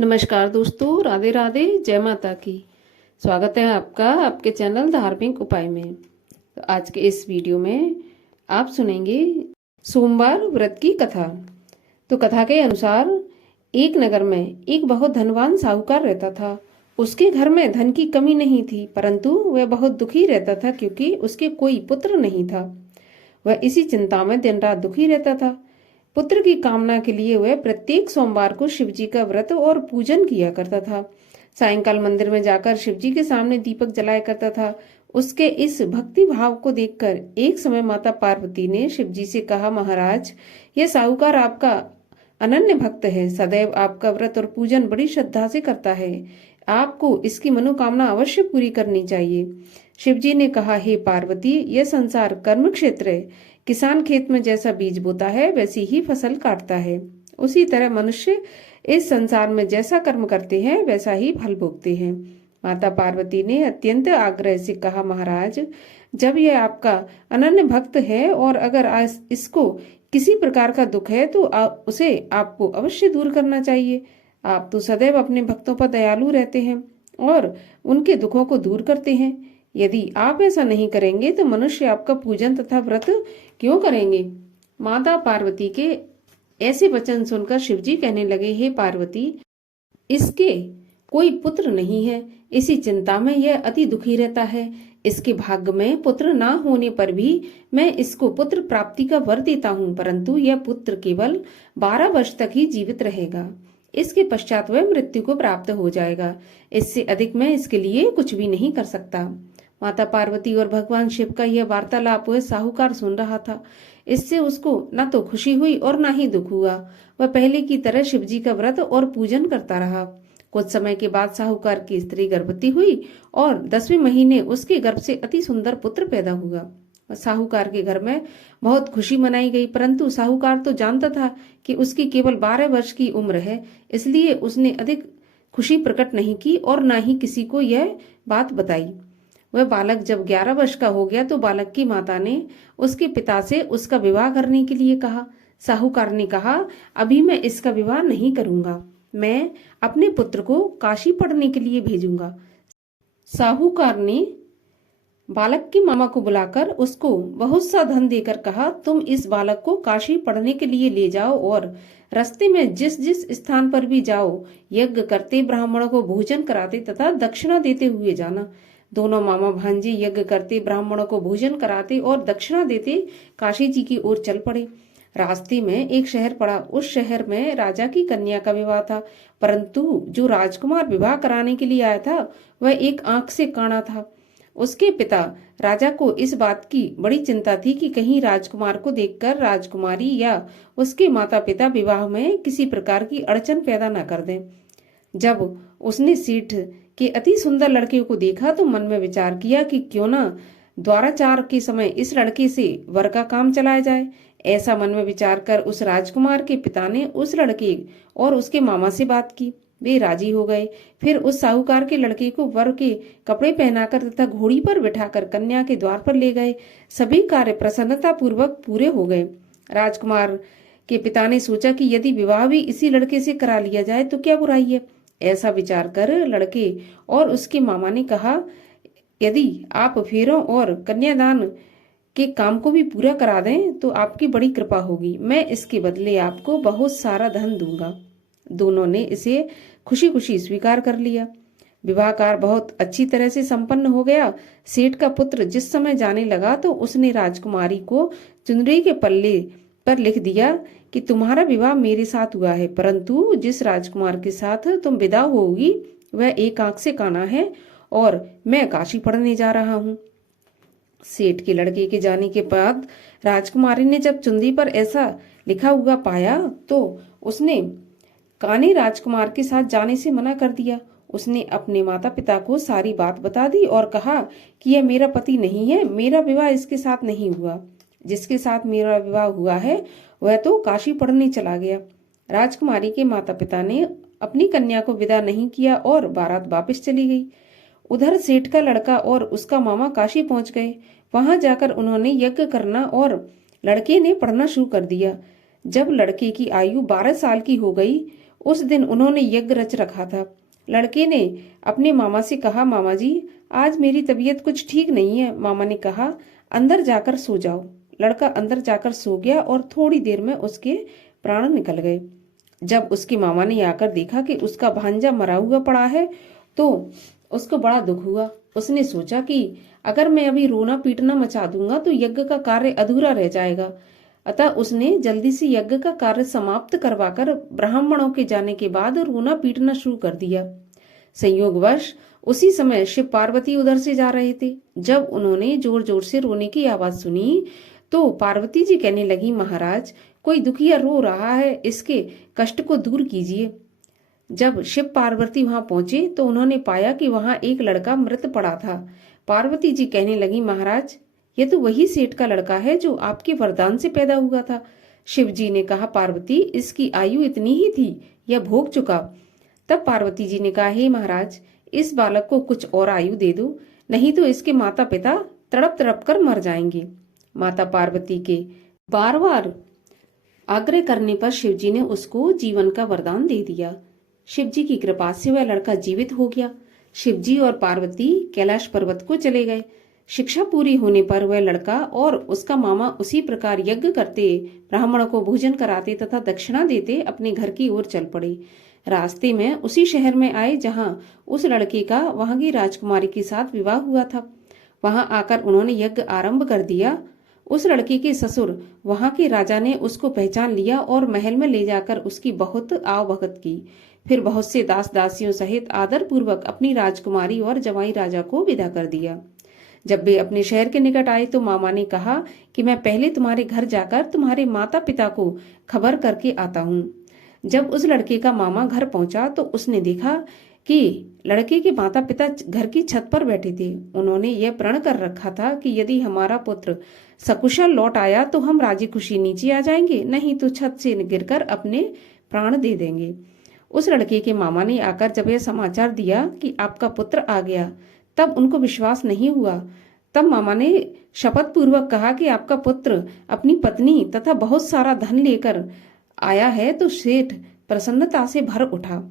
नमस्कार दोस्तों, राधे राधे, जय माता की। स्वागत है आपका आपके चैनल धार्मिक उपाय में। तो आज के इस वीडियो में आप सुनेंगे सोमवार व्रत की कथा। तो कथा के अनुसार एक नगर में एक बहुत धनवान साहूकार रहता था। उसके घर में धन की कमी नहीं थी, परंतु वह बहुत दुखी रहता था क्योंकि उसके कोई पुत्र नहीं था। वह इसी चिंता में दिन रात दुखी रहता था। पुत्र की कामना के लिए वह प्रत्येक सोमवार को शिवजी का व्रत और पूजन किया करता था। सायंकाल मंदिर में जाकर शिवजी के सामने दीपक जलाया करता था। उसके इस भक्ति भाव को देखकर एक समय माता पार्वती ने शिवजी से कहा, महाराज, यह साहूकार आपका अनन्य भक्त है, सदैव आपका व्रत और पूजन बड़ी श्रद्धा से करता है। आपको इसकी मनोकामना अवश्य पूरी करनी चाहिए। शिवजी ने कहा, हे पार्वती, यह संसार कर्म क्षेत्र है। किसान खेत में जैसा बीज बोता है वैसी ही फसल काटता है। उसी तरह मनुष्य इस संसार में जैसा कर्म करते हैं वैसा ही फल भोगते हैं। माता पार्वती ने अत्यंत आग्रह से कहा, महाराज, जब यह आपका अनन्य भक्त है और अगर इसको किसी प्रकार का दुख है तो उसे आपको अवश्य दूर करना चाहिए। आप तो सदैव अपने भक्तों पर दयालु रहते हैं और उनके दुखों को दूर करते हैं। यदि आप ऐसा नहीं करेंगे तो मनुष्य आपका पूजन तथा व्रत क्यों करेंगे। माता पार्वती के ऐसे वचन सुनकर शिवजी कहने लगे, हे पार्वती, इसके कोई पुत्र नहीं है। इसी चिंता में यह अति दुखी रहता है। इसके भाग्य में पुत्र ना होने पर भी मैं इसको पुत्र प्राप्ति का वर देता हूँ, परंतु यह पुत्र केवल 12 वर्ष तक ही जीवित रहेगा। इसके पश्चात वह मृत्यु को प्राप्त हो जाएगा। इससे अधिक मैं इसके लिए कुछ भी नहीं कर सकता। माता पार्वती और भगवान शिव का यह वार्तालाप वह साहूकार सुन रहा था। इससे उसको न तो खुशी हुई और न ही दुख हुआ। वह पहले की तरह शिवजी का व्रत और पूजन करता रहा। कुछ समय के बाद साहूकार की स्त्री गर्भवती हुई और 10वें महीने उसके गर्भ से अति सुंदर पुत्र पैदा हुआ। साहूकार के घर में बहुत खुशी मनाई गई, परंतु साहूकार तो जानता था कि उसकी केवल 12 वर्ष की उम्र है, इसलिए उसने अधिक खुशी प्रकट नहीं की और न ही किसी को यह बात बताई। वह बालक जब 11 वर्ष का हो गया तो बालक की माता ने उसके पिता से उसका विवाह करने के लिए कहा। साहूकार ने कहा, अभी मैं इसका विवाह नहीं करूंगा, मैं अपने पुत्र को काशी पढ़ने के लिए भेजूंगा। साहूकार ने बालक की मामा को बुलाकर उसको बहुत सा धन देकर कहा, तुम इस बालक को काशी पढ़ने के लिए ले जाओ और रास्ते में जिस जिस स्थान पर भी जाओ, यज्ञ करते, ब्राह्मणों को भोजन कराते तथा दक्षिणा देते हुए जाना। दोनों मामा भांजे यज्ञ करते, ब्राह्मणों को भोजन कराते और दक्षिणा देते काशी जी की ओर चल पड़े। रास्ते में एक शहर पड़ा। उस शहर में राजा की कन्या का विवाह था, परंतु जो राजकुमार विवाह कराने के लिए आया था वह एक आंख से काना था। उसके पिता राजा को इस बात की बड़ी चिंता थी कि कहीं राजकुमार को देखकर राजकुमारी या उसके माता पिता विवाह में किसी प्रकार की अड़चन पैदा न कर दें। जब उसने सेठ के अति सुंदर लड़के को देखा तो मन में विचार किया कि क्यों ना द्वाराचार के समय इस लड़के से वर का काम चलाया जाए। ऐसा मन में विचार कर उस राजकुमार के पिता ने उस लड़के और उसके मामा से बात की। वे राजी हो गए। फिर उस साहूकार के लड़के को वर के कपड़े पहनाकर तथा घोड़ी पर बिठाकर कन्या के द्वार पर ले गए। सभी कार्य प्रसन्नता पूर्वक पूरे हो गए। राजकुमार के पिता ने सोचा कि यदि विवाह भी इसी लड़के से करा लिया जाए तो क्या बुराई है। ऐसा विचार कर लड़के और उसके मामा ने कहा, यदि आप फेरों और कन्यादान के काम को भी पूरा करा दें तो आपकी बड़ी कृपा होगी। मैं इसके बदले आपको बहुत सारा धन दूंगा। दोनों ने इसे खुशी खुशी स्वीकार कर लिया। विवाह कार्य बहुत अच्छी तरह से संपन्न हो गया। सेठ का पुत्र जिस समय जाने लगा तो उसने राजकुमारी को चुनरी के पल्ले पर लिख दिया कि तुम्हारा विवाह मेरे साथ हुआ है, परंतु जिस राजकुमार के साथ तुम विदा होगी वह एक आंख से काना है और मैं काशी पढ़ने जा रहा हूँ। सेठ के लड़के के जाने के बाद राजकुमारी ने जब चुंदी पर ऐसा लिखा हुआ पाया तो उसने काने राजकुमार के साथ जाने से मना कर दिया। उसने अपने माता पिता को सारी बात बता दी और कहा कि यह मेरा पति नहीं है, मेरा विवाह इसके साथ नहीं हुआ। जिसके साथ मेरा विवाह हुआ है वह तो काशी पढ़ने चला गया। राजकुमारी के माता पिता ने अपनी कन्या को विदा नहीं किया और बारात वापस चली गई। उधर सेठ का लड़का और उसका मामा काशी पहुंच गए। वहां जाकर उन्होंने यज्ञ करना और लड़के ने पढ़ना शुरू कर दिया। जब लड़के की आयु 12 साल की हो गई उस दिन उन्होंने यज्ञ रच रखा था। लड़के ने अपने मामा से कहा, मामा जी आज मेरी तबीयत कुछ ठीक नहीं है। मामा ने कहा, अंदर जाकर सो जाओ। लड़का अंदर जाकर सो गया और थोड़ी देर में उसके प्राण निकल गए। जब उसकी मामा ने आकर देखा कि उसका भांजा मरा हुआ पड़ा है तो उसको बड़ा दुख हुआ। उसने सोचा कि अगर मैं अभी रोना पीटना मचा दूंगा तो यज्ञ का कार्य अधूरा रह जाएगा। अतः उसने जल्दी से यज्ञ का कार्य समाप्त करवाकर ब्राह्मणों के जाने के बाद रोना पीटना शुरू कर दिया। संयोगवश उसी समय शिव पार्वती उधर से जा रहे थे। जब उन्होंने जोर जोर से रोने की आवाज सुनी तो पार्वती जी कहने लगी, महाराज कोई दुखिया रो रहा है, इसके कष्ट को दूर कीजिए। जब शिव पार्वती वहां पहुंचे तो उन्होंने पाया कि वहां एक लड़का मृत पड़ा था। पार्वती जी कहने लगी, महाराज ये तो वही सेठ का लड़का है जो आपके वरदान से पैदा हुआ था। शिव जी ने कहा, पार्वती इसकी आयु इतनी ही थी, यह भोग चुका। तब पार्वती जी ने कहा, हे महाराज इस बालक को कुछ और आयु दे दो, नहीं तो इसके माता पिता तड़प तड़प कर मर जाएंगे। माता पार्वती के बार बार आग्रह करने पर शिवजी ने उसको जीवन का वरदान दे दिया। शिवजी की कृपा से वह लड़का जीवित हो गया। शिवजी और पार्वती कैलाश पर्वत को चले गए। शिक्षा पूरी होने पर वह लड़का और उसका मामा उसी प्रकार यज्ञ करते, ब्राह्मणों को भोजन कराते तथा दक्षिणा देते अपने घर की ओर चल पड़े। रास्ते में उसी शहर में आए जहां उस लड़के का वहां की राजकुमारी के साथ विवाह हुआ था। वहां आकर उन्होंने यज्ञ आरंभ कर दिया। उस लड़के के ससुर वहां के राजा ने उसको पहचान लिया और महल में ले जाकर उसकी बहुत आवभगत की। फिर बहुत से दास दासियों सहित आदर पूर्वक अपनी राजकुमारी और जवाई राजा को विदा कर दिया। जब वे अपने शहर के निकट आए तो मामा ने कहा कि मैं पहले तुम्हारे घर जाकर तुम्हारे माता पिता को खबर करके आता हूँ। जब उस लड़के का मामा घर पहुंचा तो उसने देखा कि लड़के के माता पिता घर की छत पर बैठे थे। उन्होंने यह प्रण कर रखा था कि यदि हमारा पुत्र सकुशल लौट आया तो हम राजी खुशी नीचे आ जाएंगे, नहीं तो छत से गिरकर अपने प्राण दे देंगे। उस लड़के के मामा ने आकर जब यह समाचार दिया कि आपका पुत्र आ गया, तब उनको विश्वास नहीं हुआ। तब मामा ने शपथ पूर्वक कहा कि आपका पुत्र अपनी पत्नी तथा बहुत सारा धन लेकर आया है। तो सेठ प्रसन्नता से भर उठा।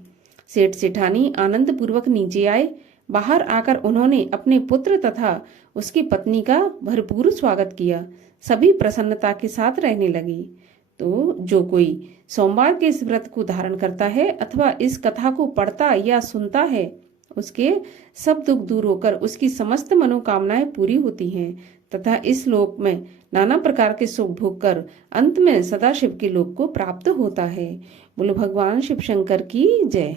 सेठ सेठानी आनंद पूर्वक नीचे आए। बाहर आकर उन्होंने अपने पुत्र तथा उसकी पत्नी का भरपूर स्वागत किया। सभी प्रसन्नता के साथ रहने लगे। तो जो कोई सोमवार के इस व्रत को धारण करता है अथवा इस कथा को पढ़ता या सुनता है, उसके सब दुख दूर होकर उसकी समस्त मनोकामनाएं पूरी होती हैं तथा इस लोक में नाना प्रकार के सुख भोग कर अंत में सदाशिव के लोक को प्राप्त होता है। बोलो भगवान शिव शंकर की जय।